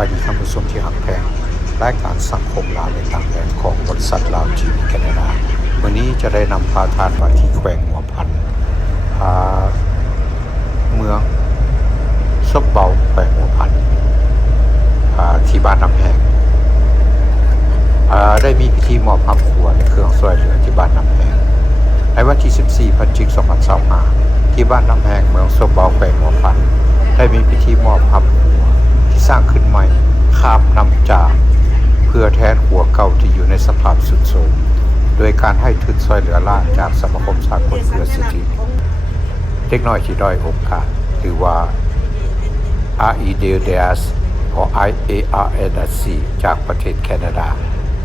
ายดีท่านผู้ชมที่หักแพงรายการสังคมลาวในต่างแดนของบริษัทลาวทีวีแคนาดาวันนี้จะได้นำพาทานมาที่แขวงหัวพันเมืองซบเบาแขวงหัวพันที่บ้านน้ำแห้งได้มีพิธีมอบพับครัวและเครื่องช่วยเหลือที่บ้านน้ำแห้งในวันที่14 พฤศจิกายน 2025ที่บ้านน้ำแห้งเมืองซบเบาแขวงหัวพันได้มีพิธีมอบพับครัวที่สร้างขึ้นใหม่ข้ามนำจากเพื่อแทนหัวเก่าที่อยู่ในสภาพสุดโทรมโดยการให้ทุนช่วยเหลือล่าจากสมาคมสากลเพื่อสิทธิเด็กน้อยที่ด้อยโอกาสหรือว่า REDS หรือ IARNC จากประเทศแคนาดา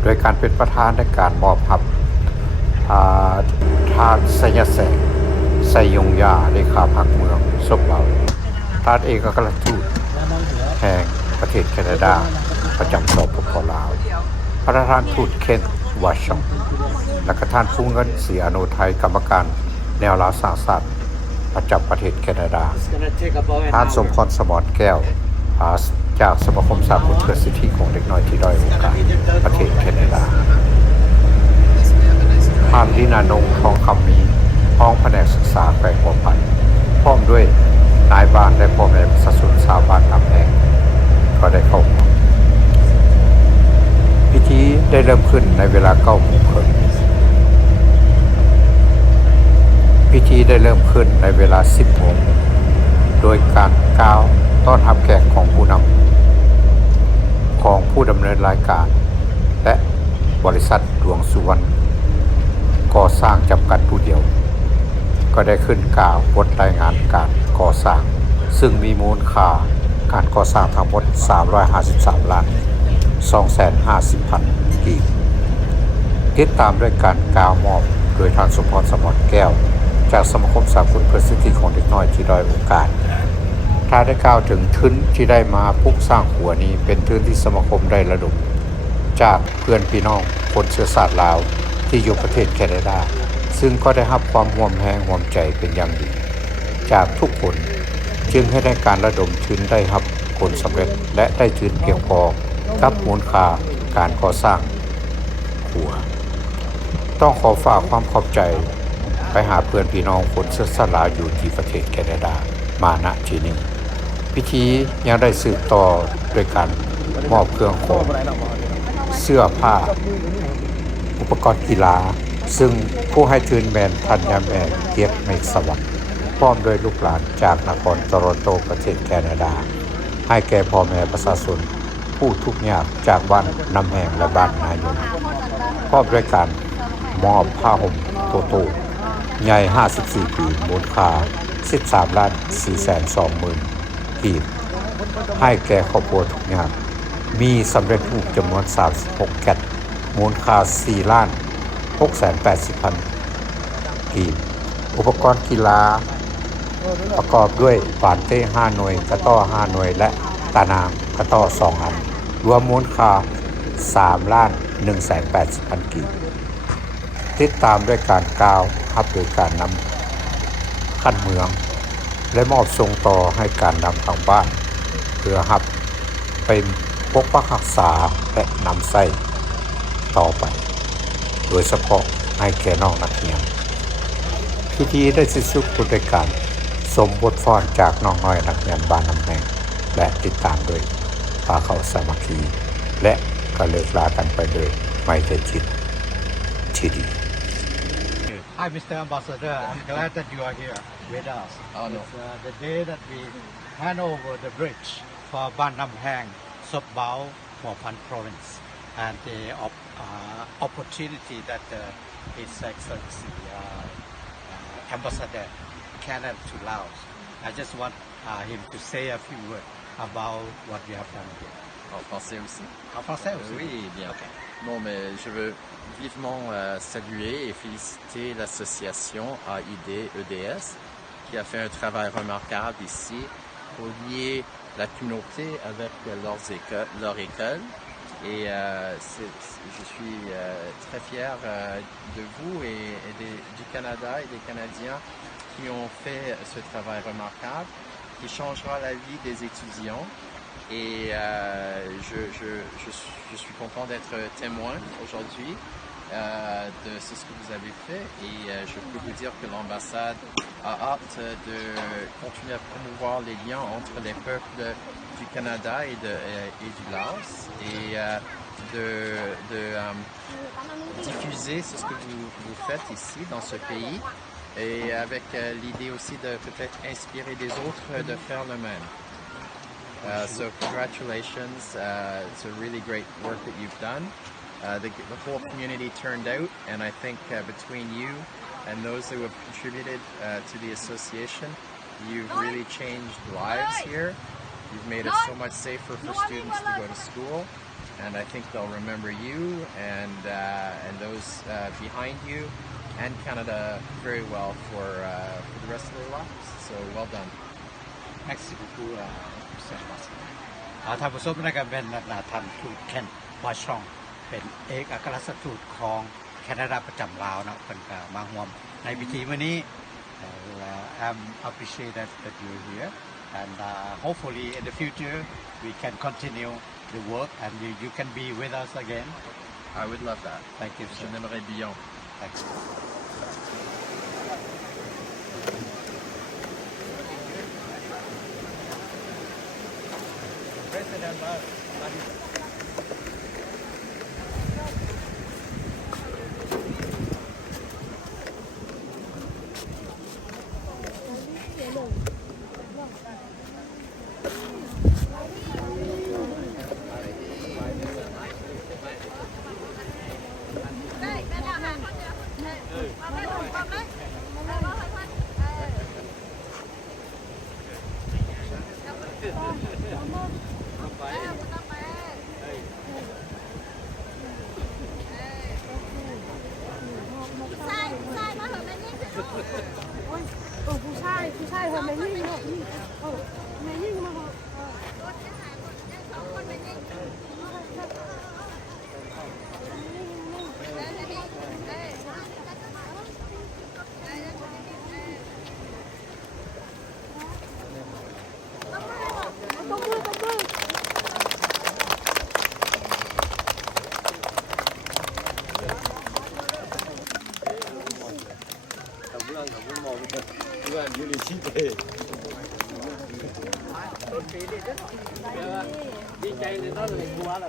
โดยการเป็นประธานในการมอบพับท่านสยแสงไซยงยาเลขาพักเมืองซบเบาท่านเอกอัครราชทูตแห่งประเทศแคนาดาประจำสปป.ลาวประธานทูตเคนวาชองและก็ท่านผู้เงินศรีอโนไทยกรรมการแนวลาวสร้างสรรค์ประจำประเทศแคนาดาท่านสมพรสมรแก้วจากสมาคมสากลเพื่อสิทธิของเด็กน้อยที่ด้อยโอกาสประเทศแคนาดาท่านลินานงทองคำมีห้องแผนกศึกษาแขวงหัวพันพร้อมด้วยนายบ้านและพ่อแม่ประชาชนชาวบ้านน้ำแห้งก็ได้เข้าพิธีได้เริ่มขึ้นในเวลา 9 โมงครึ่งพิธีได้เริ่มขึ้นในเวลา 10 โมงโดยการกล่าวต้อนรับแขกของผู้นำของผู้ดำเนินรายการและบริษัทดวงสุวรรณก่อสร้างจำกัดผู้เดียวก็ได้ขึ้นกล่าวบทรายงานการก่อสร้างซึ่งมีมูลค่าการก่อสร้างทั้งหมด353 ล้าน 250,000 กีบติดตามด้วยการกล่าวมอบโดยท่านสมพรสมรแก้วจากสมาคมสากลเพื่อสิทธิของเด็กน้อยที่ด้อยโอกาสถ้าได้กล่าวถึงทุนที่ได้มาปลูกสร้างหัวนี้เป็นทุนที่สมาคมได้ระดมจากเพื่อนพี่น้องคนเชื้อสายลาวที่อยู่ประเทศแคนาดาซึ่งก็ได้รับความห่วงแหงห่วงใจเป็นอย่างดีจากทุกคนจึงให้ได้การระดมทุนได้รับผลสำเร็จและได้ทุนเพียงพอกับมูลค่าการก่อสร้างหัวต้องขอฝากความขอบใจไปหาเพื่อนพี่น้องคนเชื้อสายลาวอยู่ที่ประเทศแคนาดามาณที่นี้พิธียังได้สืบต่อโดยการมอบเครื่องของเสื้อผ้าอุปกรณ์กีฬาซึ่งผู้ให้ทุนแมนทัญญาแมนเกียรติเมฆสวัสดิ์พร้อมด้วยลูกหลานจากนครโตรอนโตประเทศแคนาดาให้แก่พ่อแม่ประชาชนผู้ทุกข์ยากจากบ้านน้ำแห้งและบ้านนายนพร้อมด้วยการมอบผ้าห่มโตใหญ่54 ผืนมูลค่า13,420,000 กีบให้แก่ครอบครัวทุกยากมีสำเร็จรูปจำนวน36 แกะมูลค่า4,680,000 กีบอุปกรณ์กีฬาประกอบด้วยปานเต้5 หน่วยกระต้อ5 หน่วยและตานามกระต้อ2 อันรวมมูลค่า3,180,000 กีบติดตามด้วยการกล่าวรับโดยการนำขั้นเมืองและมอบส่งต่อให้การนำทางบ้านเพื่อรับเป็นปกปักรักษาและนำใส่ต่อไปโดยเฉพาะให้แก่น้องนักเรียนพิธีได้สิ้นสุดด้วยการสมบทฟ้อนจากน้องน้อยนักเรียนบ้านน้ำแห้งและติดตามโดยพาเข้าสามัคคีและก็เลิกลากันไปโดยไม่ได้จิตที่ดี Hi, Mr. Ambassador. I'm glad that you are here with us. Oh, no. It's the day that we hand over the bridge for Ban Nam Hang, Sop Bao, for Phan Province, and the opportunity that His Excellency Ambassador Canada to Laos. I just want him to say a few words about what we have done here. En français aussi. En français aussi? Oui, bien. Okay. Bon, mais je veux vivement saluer et féliciter l'association AID-EDS qui a fait un travail remarquable ici pour lier la communauté avec leur école. Et je suis très fier de vous et du Canada et des Canadiens qui ont fait ce travail remarquable qui changera la vie des étudiants et je suis content d'être témoin aujourd'hui de ce que vous avez fait et je peux vous dire que l'ambassade a hâte de continuer à promouvoir les liens entre les peuples du Canada et du Laos et de diffuser ce que vous faites ici dans ce pays et avec l'idée aussi de peut-être inspirer des autres de faire le même. So congratulations, it's a really great work that you've done. The whole community turned out and I think between you and those who have contributed to the association, you've really changed lives here. You've made it so much safer for students to go to school and I think they'll remember you and those behind you and Canada very well for the rest of their lives. So well done. Merci beaucoup, Monsieur l'ambassadeur. ท่านผู้ชมนะครับเป็นท่านทูตเคนบอชองเป็นเอกอัครราชทูตของแคนาดาประจำลาวนะเป็นก็มาร่วมในพิธีมื้อนี้ I'm appreciated that you're here and hopefully in the future we can continue the work and you can be with us again. I would love that. Thank you. Je n'aimerais bien. Thanks. President Hãy subscribe cho kênh Ghiền Mì Gõ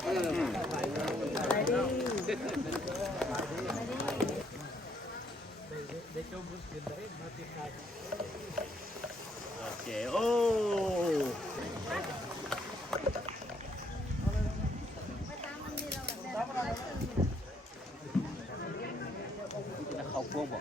để không bỏ lỡ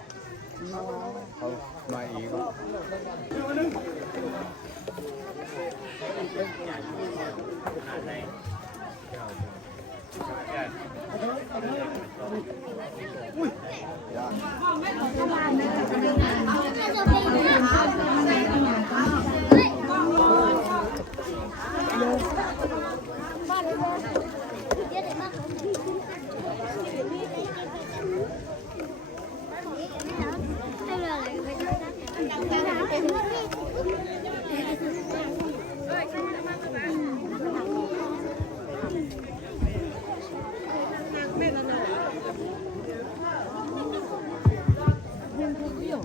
những video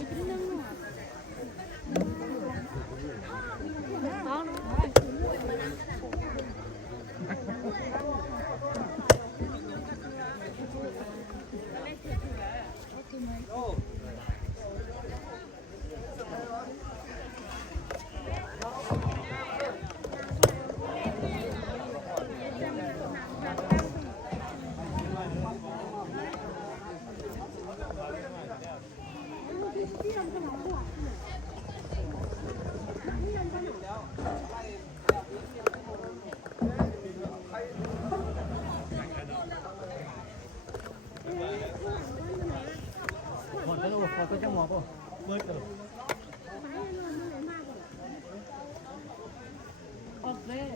hấp dẫn.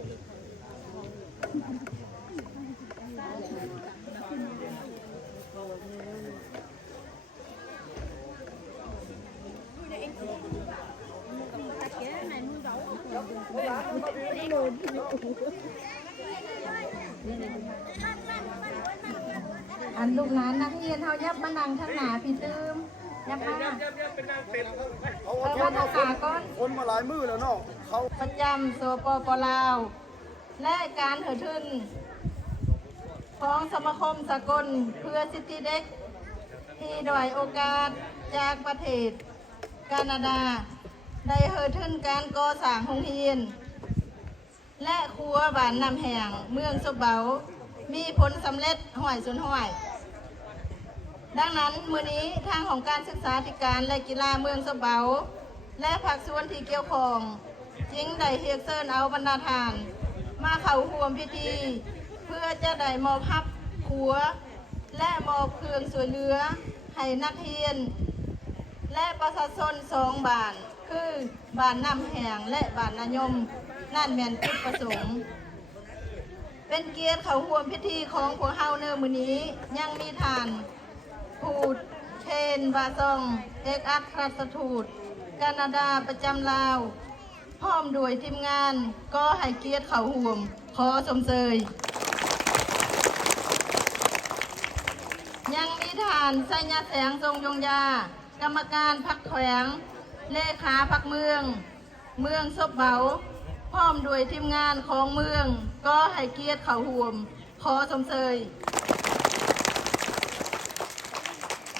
อันลูกหลานนักเรียนเฮายับมานั่งข้างหน้าพี่ตื้มยับมามาทางขาก่อน คนมาหลายมือแล้วเนาะเขา ประจำสปปลาว และการเหิดทึนของสมาคมสากลเพื่อสิทธิเด็ก ที่ด้อยโอกาสจากประเทศแคนาดา ได้เหิดทึนการก่อสร้างโรงเรียน และครัวบ้านน้ำแห่งเมืองสบเบา มีผลสำเร็จห้อยสุนห้อย ดังนั้นมื้อนี้ทางของการศึกษาธิการและกีฬาเมืองสบเบา และภาคส่วนที่เกี่ยวข้องจึงได้เรียกเชิญเอาบรรดาทาน มาเข้าร่วมพิธี เพื่อจะได้มอบพับครัว และมอบเครื่องสวยเหลือให้นักเรียน และประชาชน2บ้าน คือบ้านน้ำแห่งและบ้านนายมนั่นแม่นจุดประสงค์ เป็นเกียรติเข้าร่วมพิธีของพวกเฮาเนมื้อนี้ยังมีทานพูดเทนวาซองเอกอัครราชทูตแคนาดาประจำลาว พร้อมด้วยทีมงานก็ให้เกียรติเข้าร่วมขอสมเสยยังมีทานไสยแสงทรงยงยากรรมการพรรคแขวงเลขาพรรคเมืองซบเบาพร้อมด้วยทีมงานของเมืองก็ให้เกียรติเข้าร่วมขอสมเสย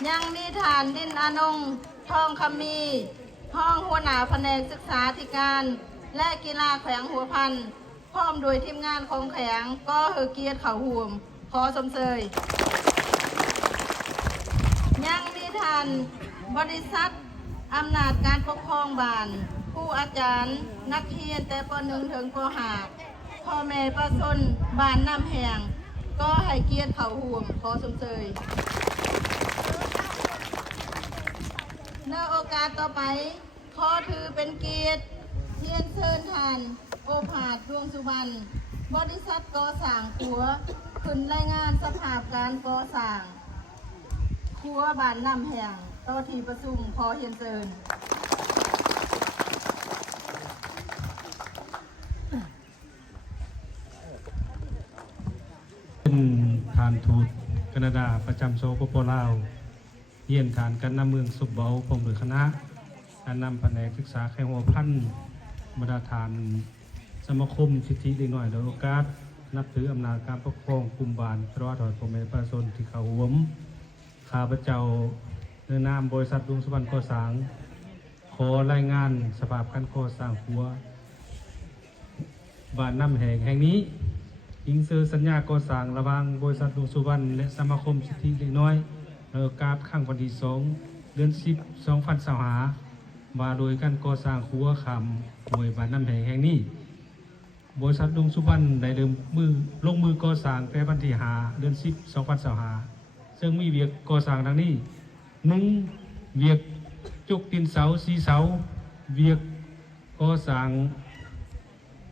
ยังมีฐานดินอานงทองคำมีห้องหัวหน้าแผนกศึกษาธิการและกีฬาแขวงหัวพันพร้อมโดยทีมงานของแขวงก็เฮอเกียรติเขาห่วมขอสมเสยยังมีฐานบริษัทอำนาจการปกครองบ้านผู้อาจารย์นักเรียนแต่ป .1 ถึงป .5 พ่อแม่ประชาชนบ้านน้ำแห่งก็ให้เกียรติเขาห่วมขอสมเสยในโอกาสต่อไปขอถือเป็นเกียรติเทียนเชิญทานโอภาสดวงสุวรรณบริษัทก่อสร้างครัวขึ้นรายงานสภาพการก่อสร้างครัวบ้านน้ำแห่งต่อที่ประชุมขอเทียนเชิญ เป็นฐานทูตแคนาดาประจำโซโปโปลาวเยี่ยมฐานการนำเมืองสุบเบาพร้อมด้วยคณะการนำแผนกศึกษาแข่งหัวพันบรรดาฐานสมาคมสิทธิเด็กน้อยโดยโอกาสนับถืออำนาจการปกครองกลุ่มบ้านตลอดพ่อแม่ประชาชนที่เข้าร่วมข้าพเจ้าในนามบริษัทดวงสุวรรณก่อสร้างขอรายงานสภาพการก่อสร้างครัวบ้านน้ำแห่งนี้อิงซื้อสัญญาก่อสร้างระหว่างบริษัทดวงสุวรรณและสมาคมสิทธิเด็กน้อยในโอกาสข้างวันที่2 เดือน 10 2025ว่าโดยการก่อสร้างครัวคำหน่วยบ้านน้ำแห่งนี้บริษัทดวงสุวรรณได้ลงมือก่อสร้างแต่วันที่5 เดือน 10 2025ซึ่งมีเวียกก่อสร้างดังนี้ 1. เวียกจุกตินเสา4 เสาเวียกก่อสร้าง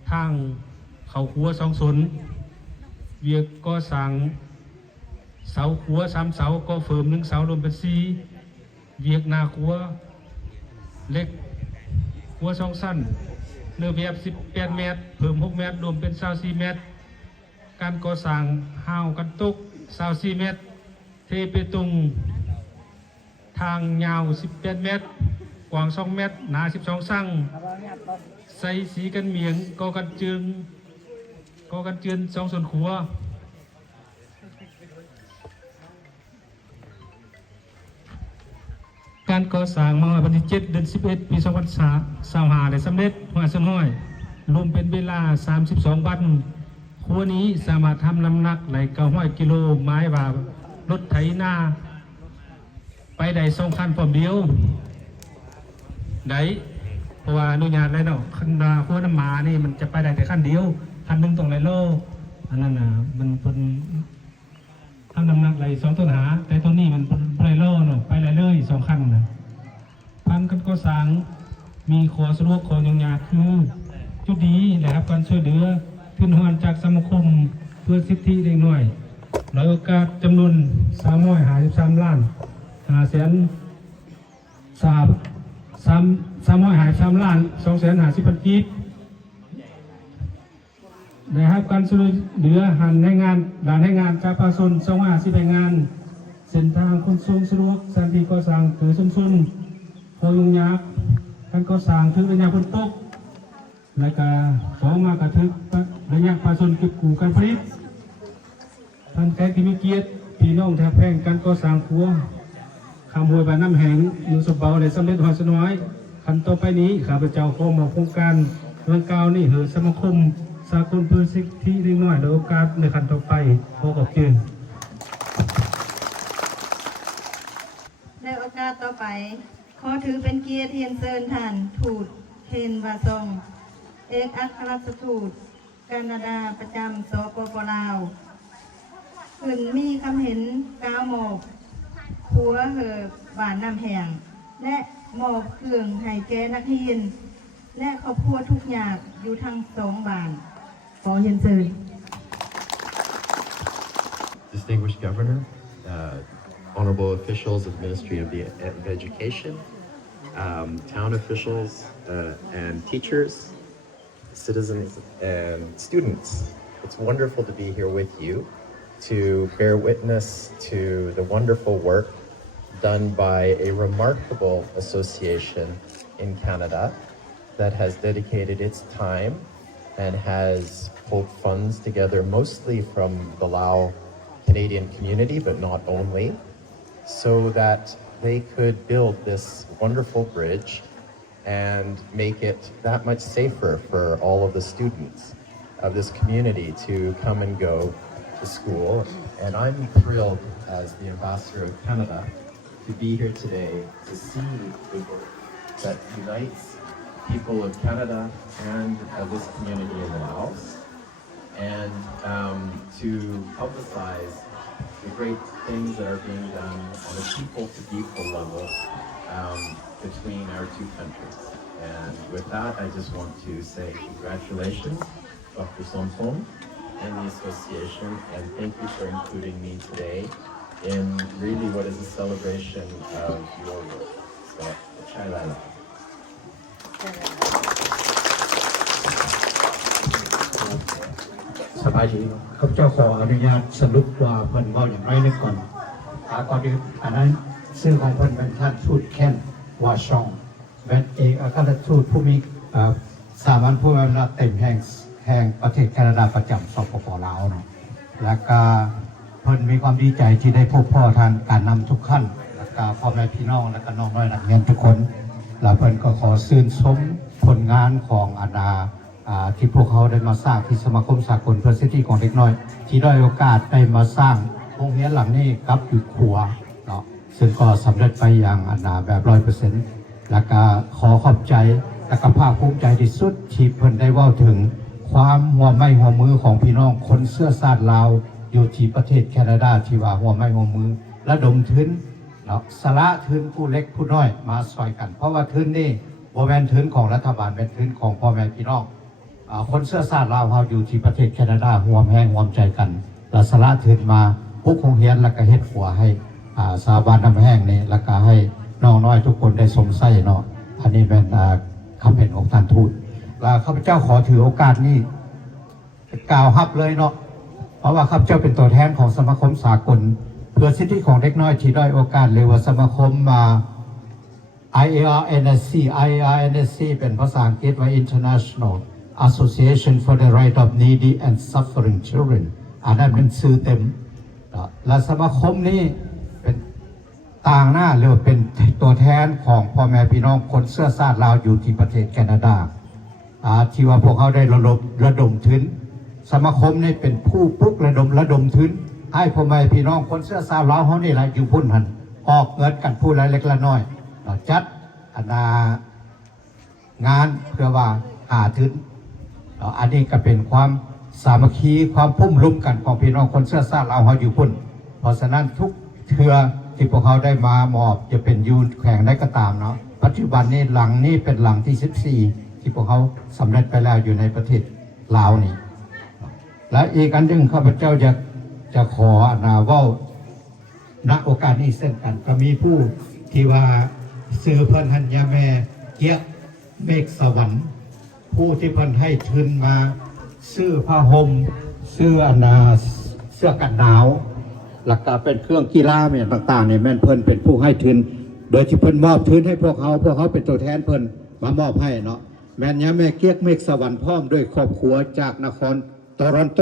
ทางเขาครัว2 สนเวียกก่อสร้างเสาครัว3 เสาก่อเฟิร์ม1 เสารวมเป็น4เวียกนาครัวเล็กครัว2 สั้นเนื้อแบบ18 เมตรเพิ่ม6 เมตรรวมเป็น24 เมตรการก่อสร้างห้าวกันตุก24 เมตรเทเปตุงทางยาว18 เมตรกว้าง2 เมตรหนา12 สั่งใส่สีกันเมียงก่อกันเจือน2 ส่วนครัวการก่อสร้างมาวันที่7 เดือน 11 ปี 2025ได้สำเร็จหัวสน้อยรวมเป็นเวลา32 วันครัวนี้สามารถทำน้ำหนักไหล900 กิโลไม้ว่ารถไถนาไปได้2 คันพร้อมเดียวได้เพราะว่าอนุญาตแล้วเนาะคันครัวน้ำหมานี่มันจะไปได้แต่คันเดียวคันหนึ่งต้องไหลโลอันนั้นน่ะมันเป็นทำน้ำหนักไหล2 ต้นหาแต่ตัวนี้มันไหลโลเนาะไปไหลเลย2 คันนะพันกันก็สร้างมีขอสรุปขออย่างยากคือจุดดีและครับการช่วยเหลือทุนหอนจากสมาคมเพื่อสิทธิเด็กน้อยโดยโอกาสจำนวน353 ล้าน353 ล้าน 250,000 กีบ ได้รับการช่วยเหลือหันให้งานด่านให้งานจากประชาชน250ให้งานเส้นทางขนส่งสะดวกสถานที่ก่อสร้างถือซุ่มๆพอยุ่งยากการก่อสร้างถือระยะฝนตกและก็2มากระทึกระยะประชาชนเก็บกู้การผลิตท่านแขกที่มีเกียรติพี่น้องแทบแพงการก่อสร้างครัวคำหวยบ้านน้ำแหงมือสบเบาในสำเร็จหอยสน้อยคันต่อไปนี้ข้าพเจ้าขอมอบโครงการเรื่องกล่าวนี่เหอสมาคมสากลเพื่อสิทธิเล็กน้อยโดยโอกาสในขั้นต่อไปขอขอบคุณ ในโอกาสต่อไปขอถือเป็นเกียรติเรียนเชิญท่านทูตเทนวาซองเอกอัครราชทูตแคนาดาประจำสปป.ลาวขึ้นมีคำเห็นกล่าวหมอบขัวเหอบ้านน้ำแห้งและหมอบเครื่องให้แก่นักเรียนและครอบครัวทุกอย่างอยู่ทั้ง2บ้านขอเรียนเชิญ Distinguished Governor, honorable officials of the Ministry of Education, town officials and teachers, citizens and students. It's wonderful to be here with you to bear witness to the wonderful work done by a remarkable association in Canada that has dedicated its time and has pulled funds together mostly from the Lao Canadian community, but not only, so that they could build this wonderful bridge and make it that much safer for all of the students of this community to come and go to school. And I'm thrilled as the Ambassador of Canada to be here today to see the work that unites people of Canada and of this community in Laos, and to publicize the great things that are being done on a people-to-people level between our two countries. And with that, I just want to say congratulations, Dr. Somphone and the association, and thank you for including me today in really what is a celebration of your work. So, Chai Lala. สบายดีข้าพเจ้าขออนุญาตสรุปว่าเพิ่นเว้าอย่างไรนึกก่อนก่อนอื่นอันนั้นชื่อของเพิ่นเป็นท่านทูตแคนวาชองเป็นเอกอัครราชทูตผู้มีสามัญผู้มีอำนาจเต็มแห่งประเทศแคนาดาประจำสปป.ลาวเนาะและก็เพิ่นมีความดีใจที่ได้พบพ่อทางการนำทุกขั้นและก็พ่อแม่พี่น้องและก็น้องน้อยนักเรียนทุกคนแล้วเพิ่นก็ขอชื่นชมผลงานของอาณาที่พวกเขาได้มาสร้างที่สมาคมสากลเพื่อสิทธิของเด็กน้อยที่ได้โอกาสได้มาสร้างโรงเรียนหลังนี้กับอยู่ขัวเนาะซึ่งก็สำเร็จไปอย่างแบบ 100% และก็ขอขอบใจและก็ภาคภูมิใจที่สุดที่เพิ่นได้เว้าถึงความหัวไม้หัวมือของพี่น้องคนเสื้อชาติลาวอยู่ที่ประเทศแคนาดาที่ว่าหัวไม้หัวมือระดมทุนเนาะสละทุนผู้เล็กผู้น้อยมาช่วยกันเพราะว่าทุนนี่บ่แม่นทุนของรัฐบาลเป็นทุนของพ่อแม่พี่น้องคนเสื้อชาติลาวเฮาอยู่ที่ประเทศแคนาดาร่วมแรงร่วมใจกันและสละทุนมาปลุกโรงเรียนแล้วก็เฮ็ดหัวให้ชาวบ้านน้ำแห้งนี่แล้วก็ให้น้องน้อยทุกคนได้สมใส่เนาะอันนี้เป็นคำเห็นของท่านทูตและข้าพเจ้าขอถือโอกาสนี้กล่าวฮับเลยเนาะเพราะว่าข้าพเจ้าเป็นตัวแทนของสมาคมสากลเพื่อสิทธิของเด็กน้อยที่ด้อยโอกาสหรือว่าสมาคมIARNSC เป็นภาษาอังกฤษว่า International Association for the Right of Needy and Suffering Children อันนั้นเป็นชื่อเต็มและสมาคมนี้เป็นต่างหน้าหรือเป็นตัวแทนของพ่อแม่พี่น้องคนเสื้อชาติลาวอยู่ที่ประเทศแคนาดาที่ว่าพวกเขาได้ระดมทุนสมาคมนี้เป็นผู้ปลุกระดมทุนให้พ่อแม่พี่น้องคนเสื้อชาติลาวเขานี่แหละอยู่พุ่นหันออกเงินกันผู้ละเล็กละน้อยจัดงานเพื่อว่าหาทุนอันนี้ก็เป็นความสามัคคีความพุ่มลุ่มกันของพี่น้องคนเสื้อชาติลาวเขาอยู่พุ่นเพราะฉะนั้นทุกเทือที่พวกเขาได้มามอบจะเป็นยูนแข่งได้ก็ตามเนาะปัจจุบันนี้หลังนี้เป็นหลังที่14ที่พวกเขาสำเร็จไปแล้วอยู่ในประเทศลาวนี่และอีกอันหนึ่งข้าพเจ้าจะขอว่าณโอกาสนี้เช่นกันก็มีผู้ที่ว่าซื้อเพิ่นหันยาแม่เกียเมฆสวรรค์ผู้ที่เพิ่นให้ทุนมา ซื้อผ้าห่มเสื้อเสื้อกันหนาวหลักการเป็นเครื่องกีฬาเนี่ยต่างๆเนี่ยแม่นเพิ่นเป็นผู้ให้ทุนโดยที่เพิ่นมอบทุนให้พวกเขาเป็นตัวแทนเพิ่นมามอบให้เนาะแม่นยะแม่เกียกเมฆสวรรค์พร้อมด้วยครอบครัวจากนครโตรอนโต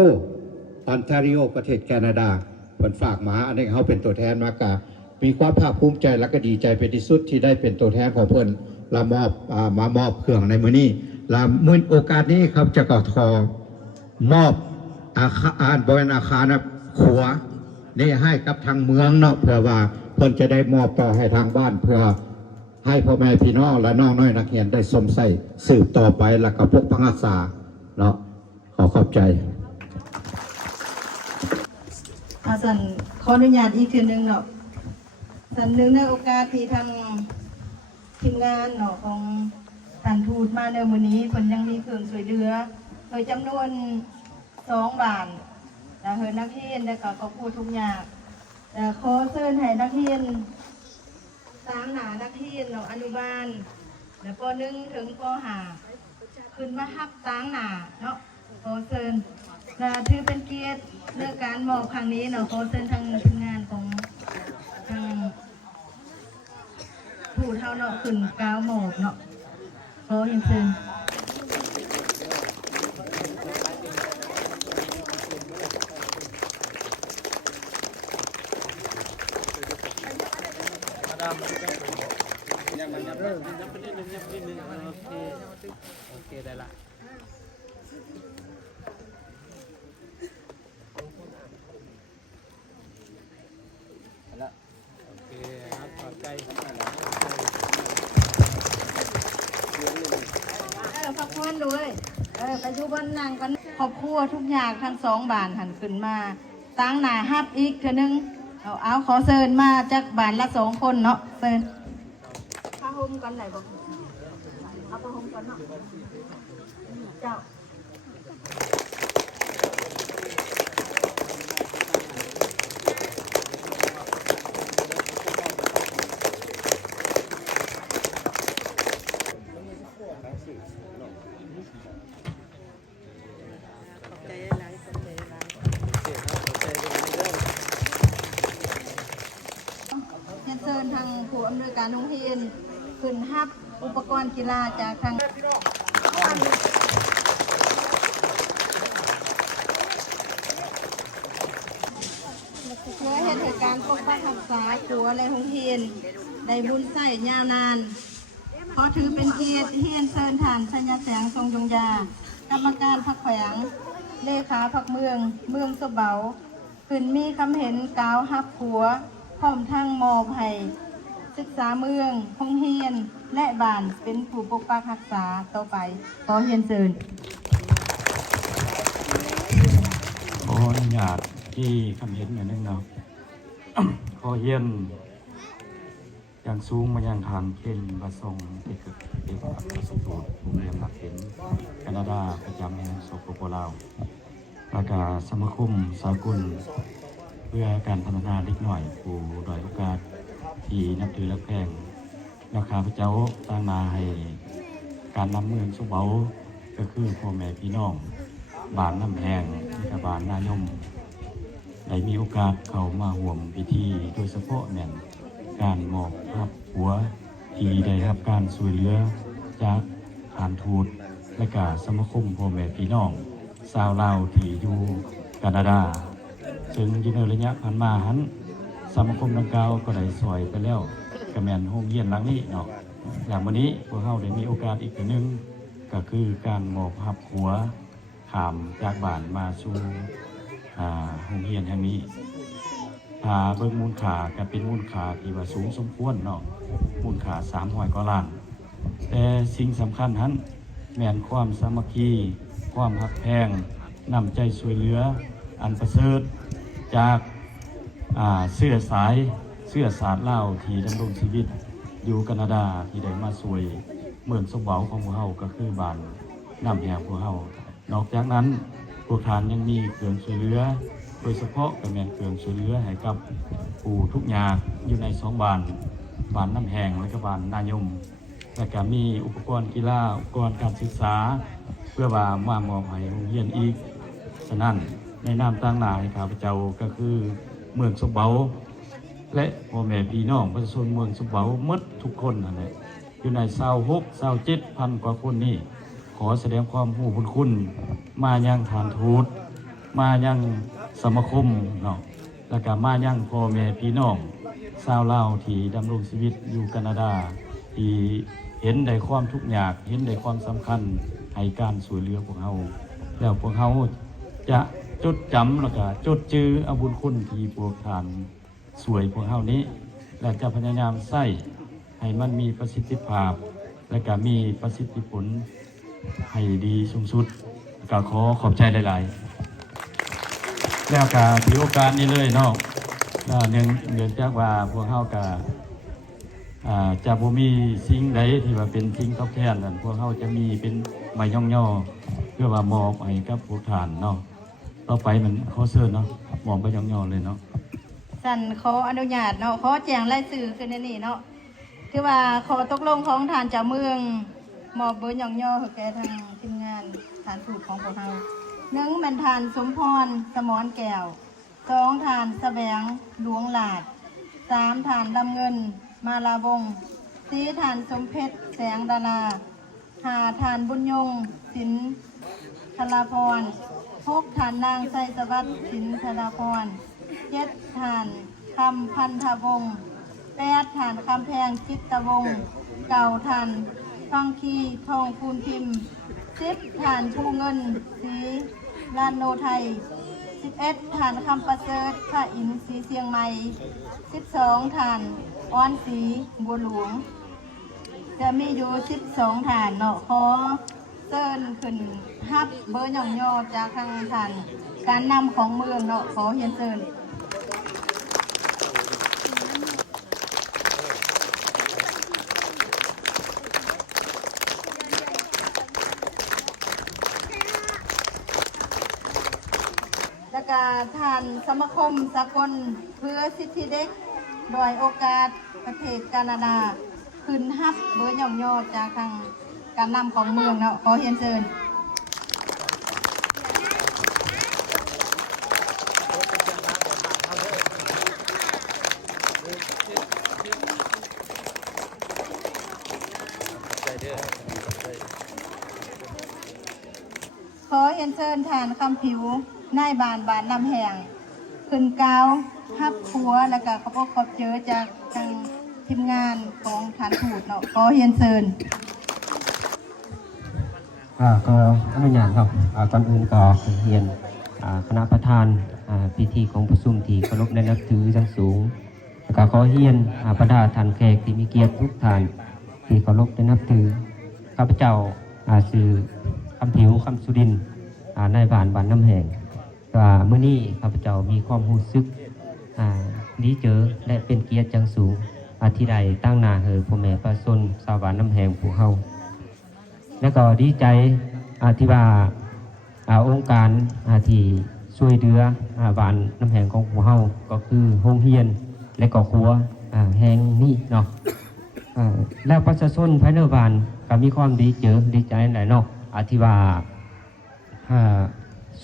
ออนแทรีโอประเทศแคนาดาเพิ่นฝากมาอันนี้เขาเป็นตัวแทนมากามีความภาคภูมิใจและก็ดีใจเป็นที่สุดที่ได้เป็นตัวแทนของเพิ่นและมามอบเครื่องในมื้อนี้และมื้อโอกาสนี้ครับจะกทมอบอาคารบริเวณอาคารขัวนี่ให้กับทางเมืองเนาะเพื่อว่าเพิ่นจะได้มอบต่อให้ทางบ้านเพื่อให้พ่อแม่พี่น้องและน้องน้อยนักเรียนได้สมใส่สืบต่อไปแล้วก็พวกพังอาสาเนาะขอบใจสันขออนุญาตอีกทีหนึ่งเนาะสันหนึ่งในโอกาสที่ทางทีมงานเนาะของท่านทูตมาในมื้อนี้เพิ่นยังมีเครื่องช่วยเหลือโดยจำนวน2 บาทและเฮอนักเรียนได้ก็ขอบคุณทุกอย่างแต่ขอเชิญให้นักเรียนตามหน้านักเรียนเนาะอนุบาลและป .1 ถึงป .5 ขึ้นมาฮับตางหน้าเนาะขอเชิญถือเป็นเกียรติเรื่องการมอบครั้งนี้เนาะขอเชิญทางทีมงานของทางผู้เท่าเนาะขึ้นก้าวหมอบเนาะขอเรียนเชิญโอเคได้ละโอเคครับขอบใจพักผ่อนด้วยไปอยู่บ้านนางกันครอบครัวทุกอย่างทั้ง2 บ้านหันขึ้นมาตั้งหน้าฮับอีกเทื่อนึงเอาขอเชิญมาจากบ้านละ2 คนเนาะเชิญผ้าห่มกันไหนบอกเอาผ้าห่มกันเนาะเจ้าเชิญทางผู้อำนวยการโรงเรียนขึ้นฮับอุปกรณ์กีฬาจากทางเพื่อให้เหตุการณ์ปกปักรักษาตัวและโรงเรียนได้บุญใส่ยาวนานขอถือเป็นเกียรติที่เชิญท่านชัญญแสงทรงยงยากรรมการพรรคแขวงเลขาพรรคเมืองสะเบาขึ้นมีคำเห็นกล่าวฮับขัวพร้อมทั้งมอบให้ศึกษาเมืองโรงเรียนและบ้านเป็นผู้ปกปักรักษาต่อไปขอเรียนเชิญ ขออนุญาตที่คำเห็นหน่อยนึงเนาะ ขอเยี่ยมอย่างสูงมาอย่างทางเป็นประสงค์ที่เกิดเกี่ยวกับประสบการณ์ผู้เรียนหลักเห็นแคนาดาประจำแห่งสปป.ลาวและก็สมาคมสากลเพื่อการพัฒนาเด็กหน่อยผู้ด้อยโอกาสที่นับถือและแพงราคาพระเจ้าตั้งนาให้การนำเมืองสุเบาก็คือพ่อแม่พี่น้องบ้านน้ำแหงและก็บ้านนายมได้มีโอกาสเข้ามาห่วมพิธีโดยเฉพาะแม่นการมอบภาพหัวที่ได้รับการช่วยเหลือจากฐานทูตและก็สมาคมพ่อแม่พี่น้องชาวลาวที่อยู่แคนาดาซึ่งอยู่ในระยะผ่านมาหันสมาคมดังกล่าวก็ได้สอยไปแล้วกระแมนโรงเรียนหลังนี้เนาะอย่างวันนี้พวกเขาได้มีโอกาสอีกหนึ่งก็คือการมอบภาพหัวขามจากบ้านมาสู่โรงเรียนแห่งนี้เบิ่งมูลค่าก็เป็นมูลค่าที่ว่าสูงสมควรเนาะมูลค่า300 กว่าล้านแต่สิ่งสำคัญหันแม่นความสามัคคีความหักแพงนำใจช่วยเหลืออันประเสริฐจากเสื้อสายเสื้อสาดเล่าที่ดำรงชีวิตอยู่แคนาดาที่ได้มาช่วยเมืองสมบัติของพวกเขาก็คือบ้านน้ำแหงพวกเขานอกจากนั้นพวกทานยังมีเครื่องช่วยเหลือโดยเฉพาะกระแมนเครื่องช่วยเหลือให้กับผู้ทุกอย่างอยู่ใน2 บ้านน้ำแหงและก็บ้านนายมและก็มีอุปกรณ์กีฬาอุปกรณ์การศึกษา เพื่อว่ามามอบให้โรงเรียนอีกฉะนั้นในนามตั้งหน้าให้ข้าพเจ้าก็คือเมืองสุเบาและพ่อแม่พี่น้องประชาชนเมืองสุเบาหมดทุกคนนั่นแหละอยู่ใน26-27,000 กว่าคนนี่ขอแสดงความรู้บุญคุณมายังฐานทูตมายังสมาคมเนาะแล้วก็มายังพ่อแม่พี่น้องชาวลาวที่ดำรงชีวิตอยู่แคนาดาที่เห็นได้ความทุกข์ยากเห็นได้ความสำคัญให้การช่วยเหลือพวกเราแล้วพวกเราจะจดจำแล้วก็จดจื้อเอาบุญคุณที่พวกท่านสวยพวกเรานี้และจะพยายามใส่ให้มันมีประสิทธิภาพและก็มีประสิทธิผลให้ดีสูงสุดก็ขอขอบใจหลายๆแล้วก็ถือโอกาสนี้เลยเนาะเนื่องจากว่าพวกเราก็จะบ่มีสิ่งใดที่ว่าเป็นสิ่งตอบแทนนั่นพวกเขาจะมีเป็นใบย่อๆเพื่อว่ามอบให้กับพวกท่านเนาะต่อไปมันขอเชิญเนาะมอบใบย่อๆเลยเนาะสันขออนุญาตเนาะขอแจ้งรายชื่อขึ้นในนี่เนาะคือว่าขอตกลงของทานเจ้าเมืองมอบเบอร์ย่อๆให้แก่ทางทีมงานฐานทูตของพวกเรา1แม่นทานสมพรสมรแก้ว2ทานแสวงหลวงหลาด3ทานลำเงินมาลาวง4ทานสมเพชรแสงดารา5ทานบุญยงศิลป์ธราพร6ทานนางไสสวัสดิ์ศิลป์ธราพร7ทานคำพันธวงศ์8ทานคำแพงจิตวงศ์9ทานฟังคีทองคูณพิมพ์10ทานผู้เงินศรีลานโนไทย11ทานคำประเสริฐพระอินทร์ศรีเชียงใหม่12ทานอ้อนศรีบัวหลวงจะมีอยู่12ฐานเนาะขอเชิญขึ้นฮับเบอร์ย่อๆจากทางฐานการนำของเมืองเนาะขอเรียนเชิญและก็ทานสมาคมสากลเพื่อสิทธิเด็กโดยโอกาสประเทศแคนาดาขึ้นฮับเบอร์ย่อๆจากทางการนำของเมืองเนาะขอเรียนเชิญขอเรียนเชิญฐานคำผิวนายบานน้ำแห้งขึ้นกาวฮับครัวแล้วก็ขอบเจอจากทางทีมงานของฐานทูตเนาะขอเรียนเชิญก็อนุญาตครับก่อนอื่นก็เรียนคณะประธานพิธีของประชุมที่เคารพและนับถือชั้นสูงแล้วก็ขอเรียนบรรดาท่านแขกที่มีเกียรติทุกท่านที่เคารพและนับถือข้าพเจ้าสื่อคำผิวคำสุรินทร์นายบ้านน้ำแห้งเมื่อนี้ข้าพเจ้ามีความรู้สึกดีเจอและเป็นเกียรติจังสูงที่ใดตั้งหน้าพ่อแม่ประชาชนชาวบ้านน้ำแห้งผู้เฮาและก็ดีใจที่ว่าองค์การที่ช่วยเหลือบ้านน้ำแห้งของผู้เฮาก็คือโรงเรียนและก็ครัวแห่งนี้เนาะแล้วประชาชนภายในบ้านก็มีความดีใจหลายเนาะที่ว่า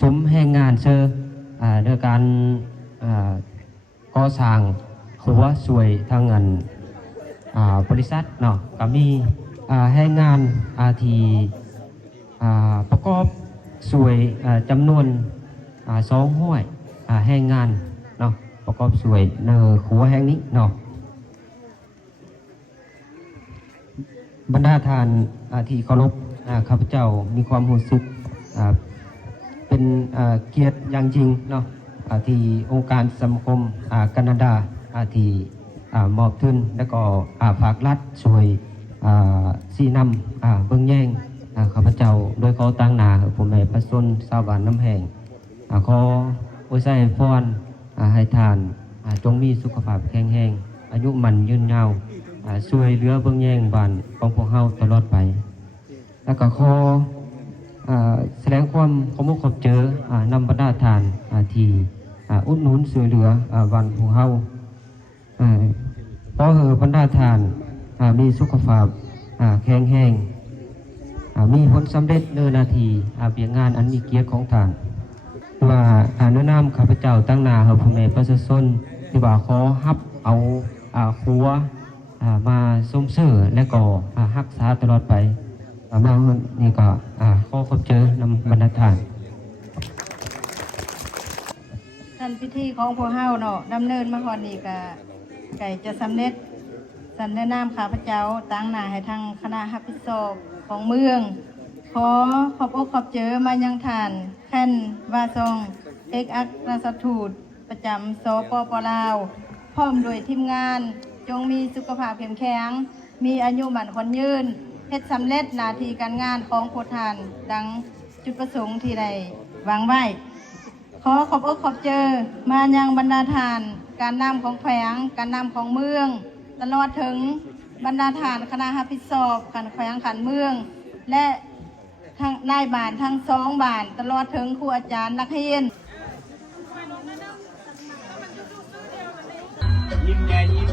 สมแห่งงานเชอด้วยการก่อสร้างครัวสวยทางเงินบริษัทเนาะก็มีแห่งงานที่ประกอบสวยจำนวน200แห่งงานเนาะประกอบสวยในครัวแห่งนี้เนาะบรรดาทานที่เคารพข้าพเจ้ามีความรู้สึกเป็นเกียรติอย่างจริงเนาะที่องค์การสมาคมแคนาดาที่มอบทุนและก็ฝากรัฐช่วยสีนำเบื้องแย่งข้าพเจ้าโดยขอตั้งหน้าผมแม่ประชาชนชาวบ้านน้ำแห้งขออวยชัยพรให้ทานจงมีสุขภาพแข็งแรงอายุมันยืนยาวช่วยเหลือเบื้องแย่งบ้านของพวกเราตลอดไปแล้วก็ขอแสดงความขอบคุณขอบเจอนำบรรดาทานที่อุดหนุนช่วยเหลือบ้านพวกเราเพราะบรรดาทานมีสุขภาพแข็งแรง มีผลสำเร็จในนาทีเบียงงานอันมีเกียรติของท่านว่าแนะนำข้าพเจ้าตั้งหน้าเฮาผู้แม่ประชาชนที่ว่าขอฮับเอาครัวมาส้มเสื้อและก็รักษาตลอดไปมานี่ก็ขอขอบเจอนำบรรดาท่าน ท่านพิธีของพวกเฮาเนาะดำเนินมาฮอดนี้ก็ไก่จะสำเร็จสันแนะนำข้าพเจ้าตั้งหน้าให้ทางคณะรับผิดชอบของเมืองขอขอบอกขอบเจอมายังท่านแค่นวาซองเอกอัครราชทูตประจำสปป.ลาวพร้อมด้วยทีมงานจงมีสุขภาพเข้มแข็งมีอายุมั่นขวัญยืนเฮ็ดสำเร็จหน้าที่การงานของพวกท่านดังจุดประสงค์ที่ได้วางไว้ขอขอบอกขอบเจอมายังบรรดาท่านการนำของแขวงการนำของเมืองตลอดถึงบรรดาฐานคณะรับผิดชอบขันแขวงขันเมืองและทั้งนายบ้านทั้ง2บ้านตลอดถึงครูอาจารย์นักเรียน ยิ้มแย้ม